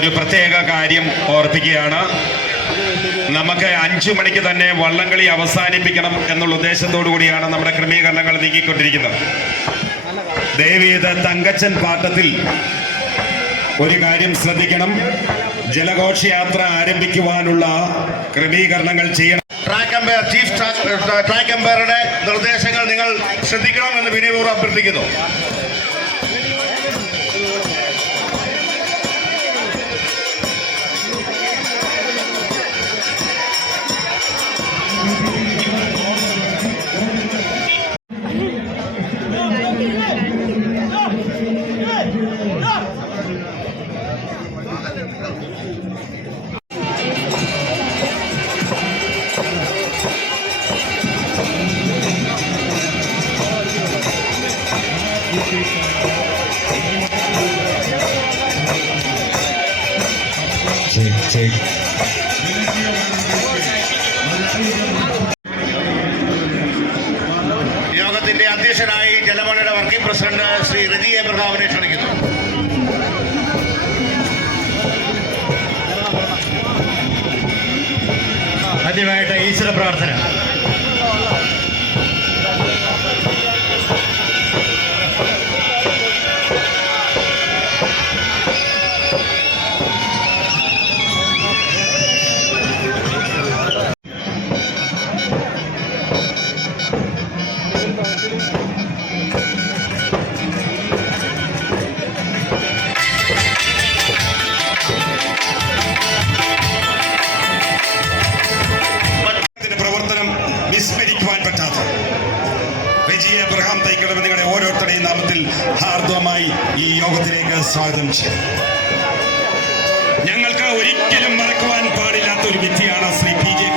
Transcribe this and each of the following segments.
ഒരു പ്രത്യേക കാര്യം ഓർപ്പിക്കുകയാണ്. നമുക്ക് അഞ്ചു മണിക്ക് തന്നെ വള്ളംകളി അവസാനിപ്പിക്കണം എന്നുള്ള ഉദ്ദേശത്തോടു കൂടിയാണ് നമ്മുടെ ക്രമീകരണങ്ങൾ നീക്കിക്കൊണ്ടിരിക്കുന്നത്. ദേവീത തങ്കച്ചൻ പാട്ടത്തിൽ ഒരു കാര്യം ശ്രദ്ധിക്കണം. ജലഘോഷയാത്ര ആരംഭിക്കുവാനുള്ള ക്രമീകരണങ്ങൾ ചെയ്യണം. ട്രാക്ക് അമ്പയർ ചീഫ് ട്രാക്ക് അമ്പയറുടെ നിർദ്ദേശങ്ങൾ നിങ്ങൾ ശ്രദ്ധിക്കണം എന്ന് വിനയപൂർവം അഭ്യർത്ഥിക്കുന്നു. അധ്യക്ഷനായി ജലമണിയുടെ വർക്കിംഗ് പ്രസിഡന്റ് ശ്രീ റജി എബ്രഹാമിനെ ക്ഷണിക്കുന്നു. ആദ്യമായിട്ട് ഈശ്വര പ്രാർത്ഥന. നിങ്ങളുടെ ഓരോരുത്തരുടെയും നാമത്തിൽ ഹാർദവമായി ഈ യോഗത്തിലേക്ക് സ്വാഗതം ചെയ്യും ഞങ്ങൾക്ക് ഒരിക്കലും മറക്കുവാൻ പാടില്ലാത്ത ഒരു വ്യക്തിയാണ് ശ്രീ പി ജെ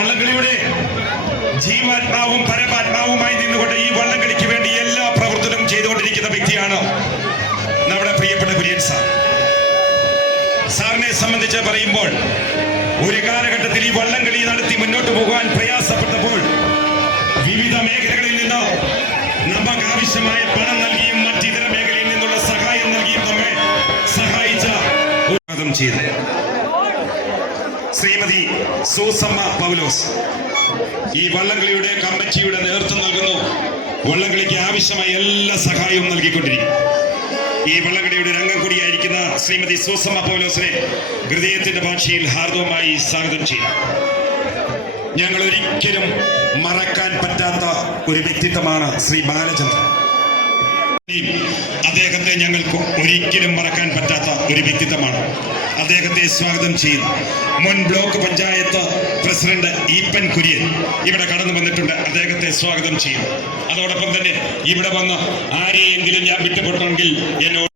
വള്ളംകളിയുടെ ജീവാത്മാവും പരമാത്മാവുമായി നിന്നുകൊണ്ട് ഈ വള്ളംകളിക്ക് വേണ്ടി എല്ലാ പ്രവർത്തനവും ചെയ്തുകൊണ്ടിരിക്കുന്ന വ്യക്തിയാണ് നമ്മുടെ പ്രിയപ്പെട്ട കുര്യൻ സാർ. സാറിനെ സംബന്ധിച്ച് പറയുമ്പോൾ ഒരു കാലഘട്ടത്തിൽ ഈ വള്ളംകളി നടത്തി മുന്നോട്ട് പോകാൻ പ്രയാസപ്പെട്ടപ്പോൾ വിവിധ മേഖലകളിൽ നിന്ന് നമുക്ക് ആവശ്യമായ പണം നൽകിയും മറ്റിതര മേഖലയിൽ നിന്നുള്ള സഹായം നൽകിയും നമ്മെ സഹായിച്ച ചെയ്തു. ശ്രീമതി സൂസമ്മ പൗലോസ്. ഈ വള്ളംകളിയുടെ കമ്മിറ്റിയുടെ നേതൃത്വം നൽകുന്നു. വള്ളംകളിക്ക് ആവശ്യമായ എല്ലാ സഹായവും നൽകിക്കൊണ്ടിരിക്കും ഈ വള്ളംകളിയുടെ രംഗം കൂടിയായിരിക്കുന്ന ശ്രീമതി സൂസമ്മ പൗലോസിനെ ഹൃദയത്തിന്റെ ഭാഷയിൽ ഹാർദവമായി സ്വാഗതം ചെയ്യാം ഞങ്ങൾ ഒരിക്കലും മറക്കാൻ പറ്റാത്ത ഒരു വ്യക്തിത്വമാണ് ശ്രീ ബാലചന്ദ്രൻ. അദ്ദേഹത്തെ ഞങ്ങൾക്ക് ഒരിക്കലും മറക്കാൻ പറ്റാത്ത ഒരു വ്യക്തിത്വമാണ് അദ്ദേഹത്തെ സ്വാഗതം ചെയ്യുന്നു. മുൻ ബ്ലോക്ക് പഞ്ചായത്ത് പ്രസിഡന്റ് ഈപ്പൻ കുര്യൻ ഇവിടെ കടന്നു വന്നിട്ടുണ്ട്. അദ്ദേഹത്തെ സ്വാഗതം ചെയ്യുന്നു. അതോടൊപ്പം തന്നെ ഇവിടെ വന്ന് ആരെയെങ്കിലും ഞാൻ വിട്ടുപെട്ടെങ്കിൽ എന്നോട്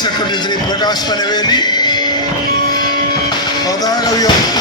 സെക്രട്ടറി ശ്രീ പ്രകാശ് പനവേലി പതാക ഉയർത്തുന്നത്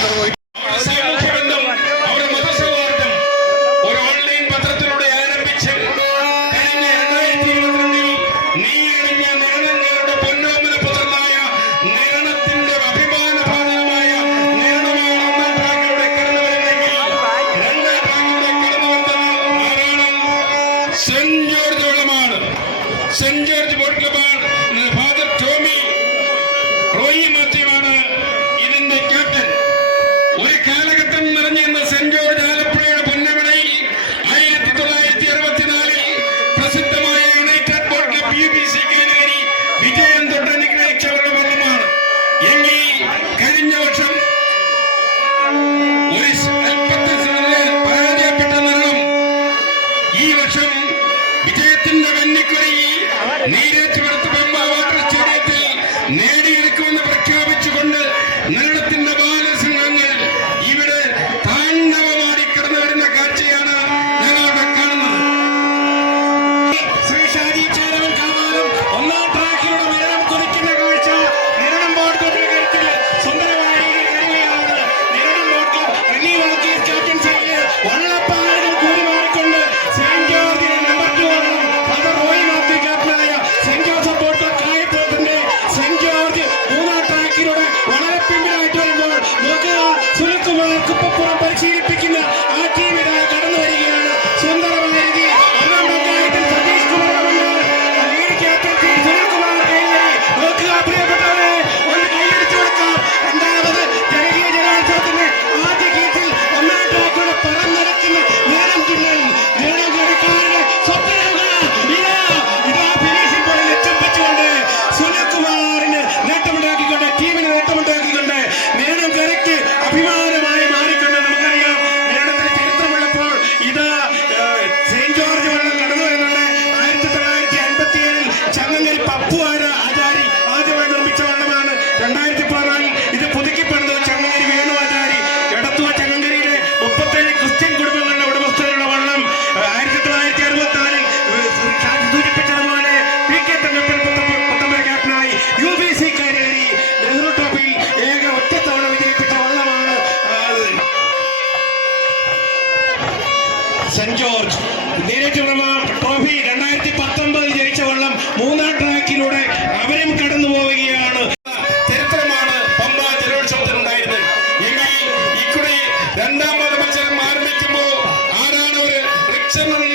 Simon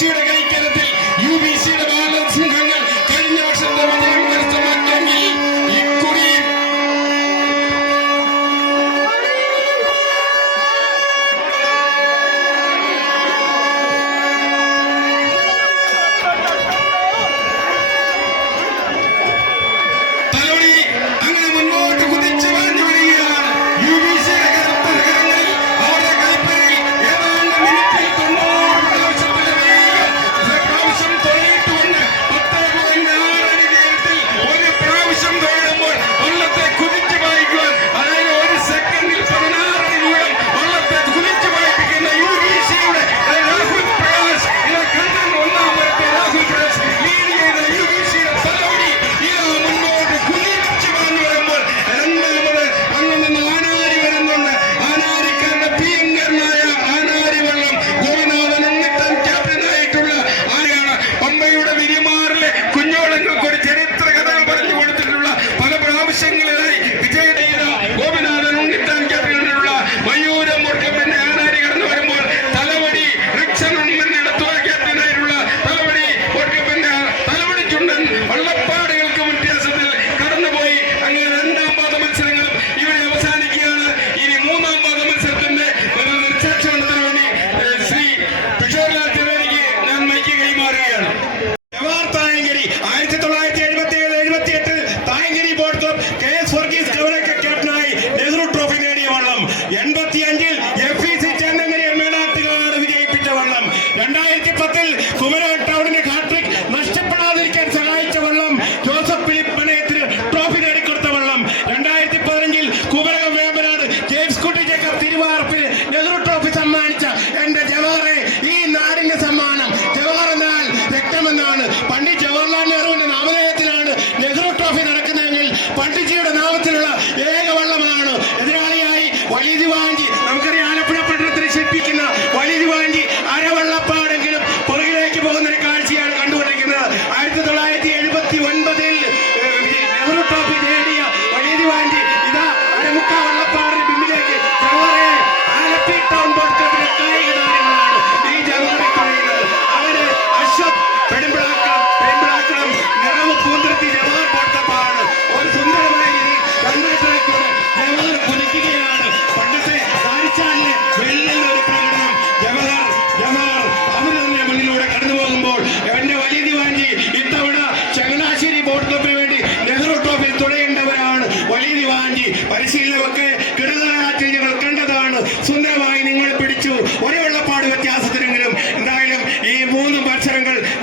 കൃഷിയുടെ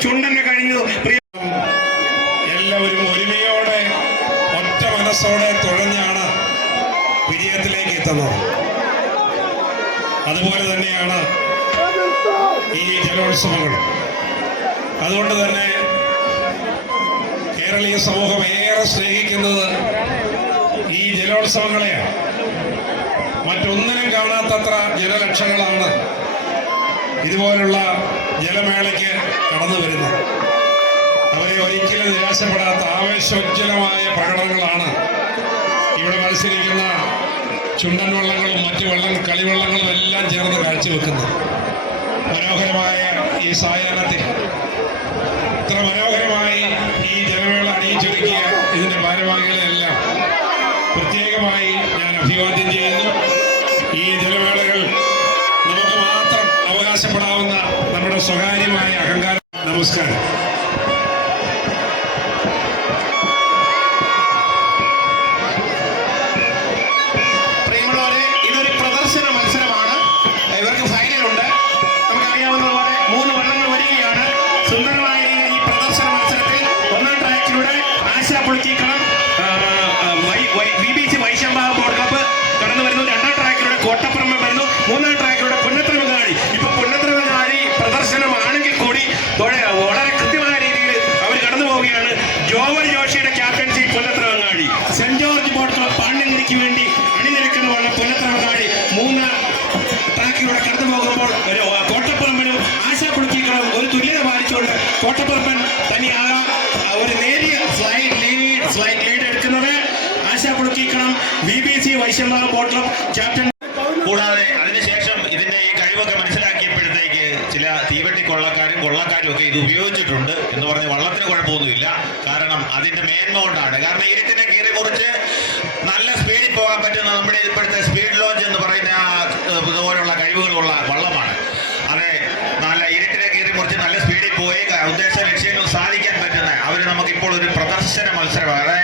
ചുണ്ടനെ കഴിഞ്ഞു. എല്ലാവരും ഒരുമയോടെ ഒറ്റ മനസ്സോടെ തുഴഞ്ഞാണ് വിജയത്തിലേക്ക് എത്തുന്നത്. അതുപോലെ തന്നെയാണ് ഈ ജലോത്സവങ്ങൾ. അതുകൊണ്ട് തന്നെ കേരളീയ സമൂഹം ഏറെ സ്നേഹിക്കുന്നത് ഈ ജലോത്സവങ്ങളെയാണ്. മറ്റൊന്നിനും കാണാത്തത്ര ജലലക്ഷങ്ങളാണ് ഇതുപോലുള്ള ജലമേളയ്ക്ക് കടന്നു വരുന്നത് അവരെ ഒരിക്കലും നിരാശപ്പെടാത്ത ആവേശോജ്ജലമായ പ്രകടനങ്ങളാണ് ഇവിടെ മത്സരിക്കുന്ന ചുണ്ടൻ വള്ളങ്ങളും മറ്റ് വള്ളം കളിവള്ളങ്ങളും എല്ലാം ചേർന്ന് കാഴ്ചവെക്കുന്നത്. മനോഹരമായ ഈ സായാഹ്നത്തിൽ so anyway. അതിന്റെ മേന്മ കൊണ്ടാണ് കാരണം ഇരുട്ടിനെ കീറി മുറിച്ച് നല്ല സ്പീഡിൽ പോകാൻ പറ്റുന്ന നമ്മുടെ ഇപ്പോഴത്തെ സ്പീഡ് ലോഞ്ച് എന്ന് പറയുന്ന ഇതുപോലെയുള്ള കഴിവുകളുള്ള വള്ളമാണ്. അതെ നല്ല ഇരുട്ടിനെ കീറി മുറിച്ച് നല്ല സ്പീഡിൽ പോയി ഉദ്ദേശ ലക്ഷ്യങ്ങൾ സാധിക്കാൻ പറ്റുന്ന അവർ നമുക്കിപ്പോൾ ഒരു പ്രദർശന മത്സരമാണ്.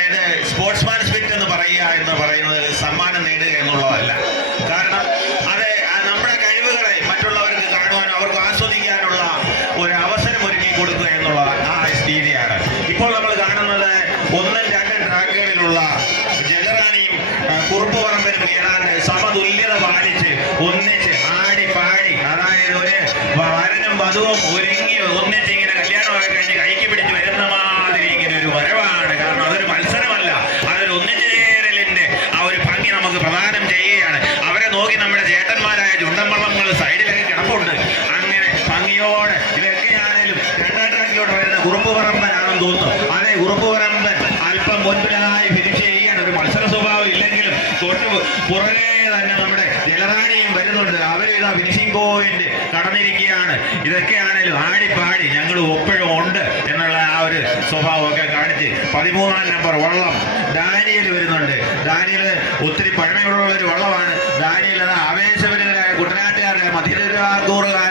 ആണെന്ന് തോന്നുന്നു. അതെ ഉറപ്പ് വരാറുണ്ട് അല്പം മുൻപിലായി ഫിനിഷ് ചെയ്യാൻ ഒരു മത്സര സ്വഭാവം ഇല്ലെങ്കിലും തൊട്ട് പുറകെ തന്നെ നമ്മുടെ ജലധാരയും വരുന്നുണ്ട്. അവരിതാ ഫിനിഷിംഗ് പോയിന്റ് കടന്നിരിക്കുകയാണ്. ഇതൊക്കെ ആടി ആടിപ്പാടി ഞങ്ങൾ ഒപ്പോഴും ഉണ്ട് എന്നുള്ള ആ ഒരു സ്വഭാവമൊക്കെ കാണിച്ച് പതിമൂന്നാം നമ്പർ വള്ളം ഡാനിയൽ വരുന്നുണ്ട്. ഡാനിയൽ ഒത്തിരി പഴമയുള്ള ഒരു വള്ളമാണ്. ഡാനിയൽ അത് ആവേശപരിതരായ കുട്ടനാട്ടുകാരുടെ മധ്യതരാക്കൂറുകാർ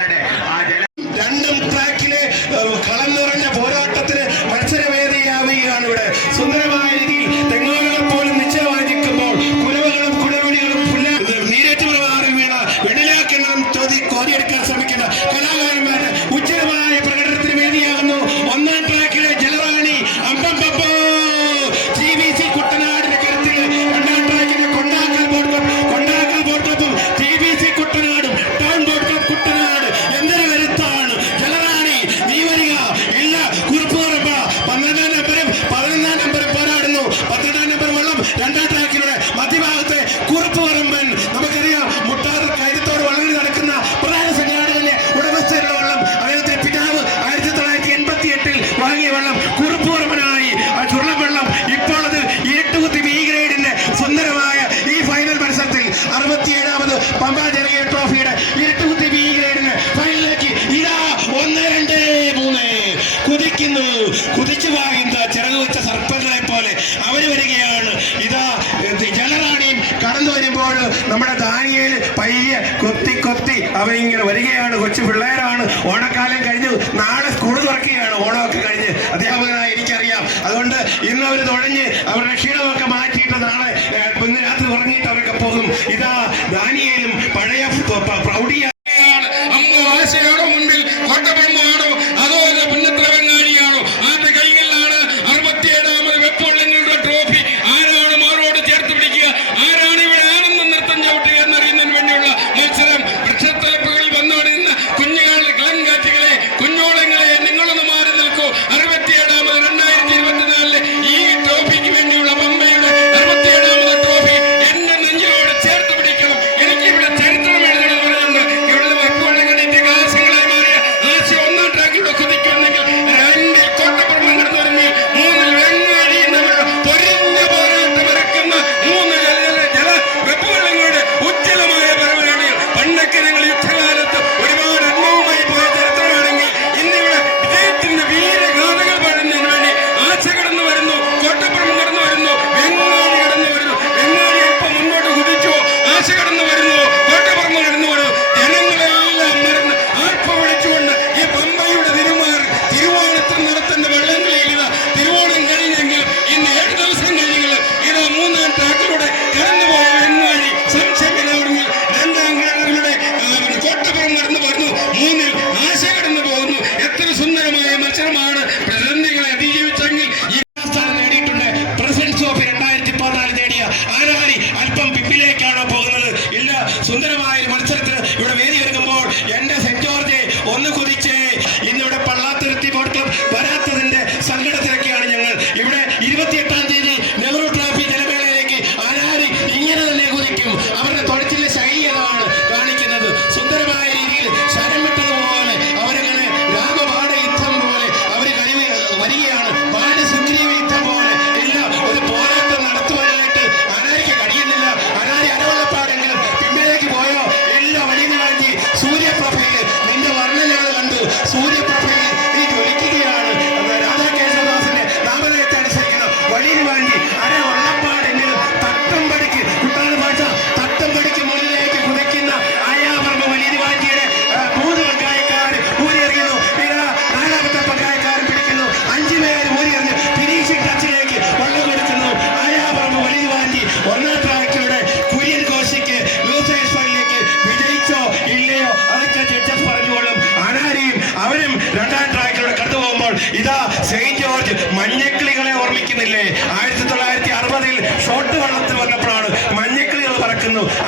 പയ്യെ കൊത്തി കൊത്തി അവനിങ്ങനെ വരികയാണ് കൊച്ചു പിള്ളേർ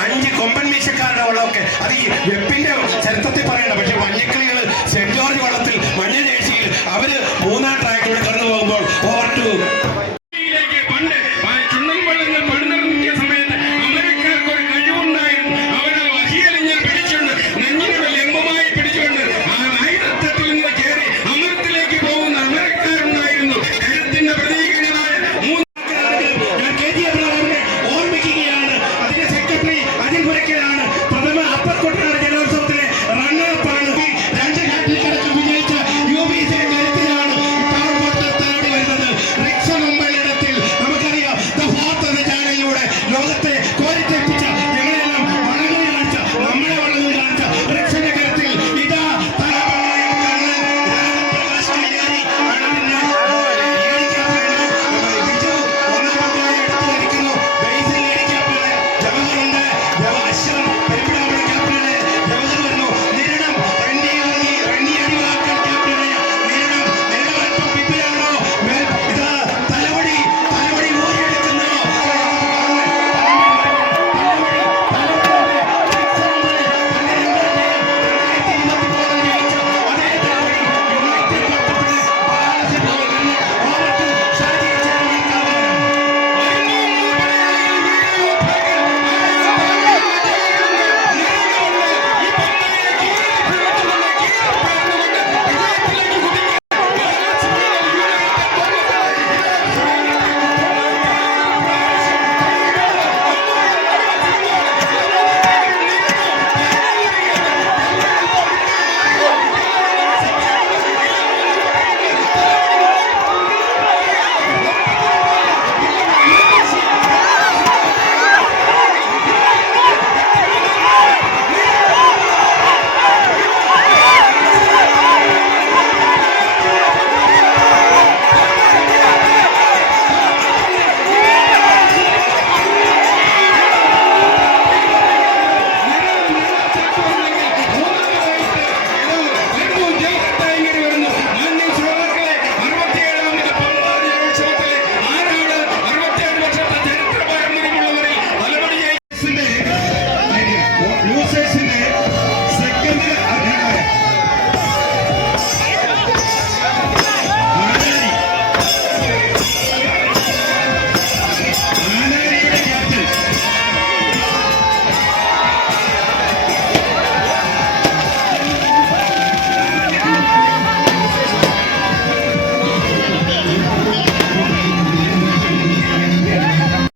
അഞ്ച് കൊമ്പൻ മീശക്കാരുടെ വള്ളമൊക്കെ അത് ഈ വെപ്പിന്റെ ചരിത്രത്തിൽ പറയണ്ട പക്ഷെ വള്ളിക്കളി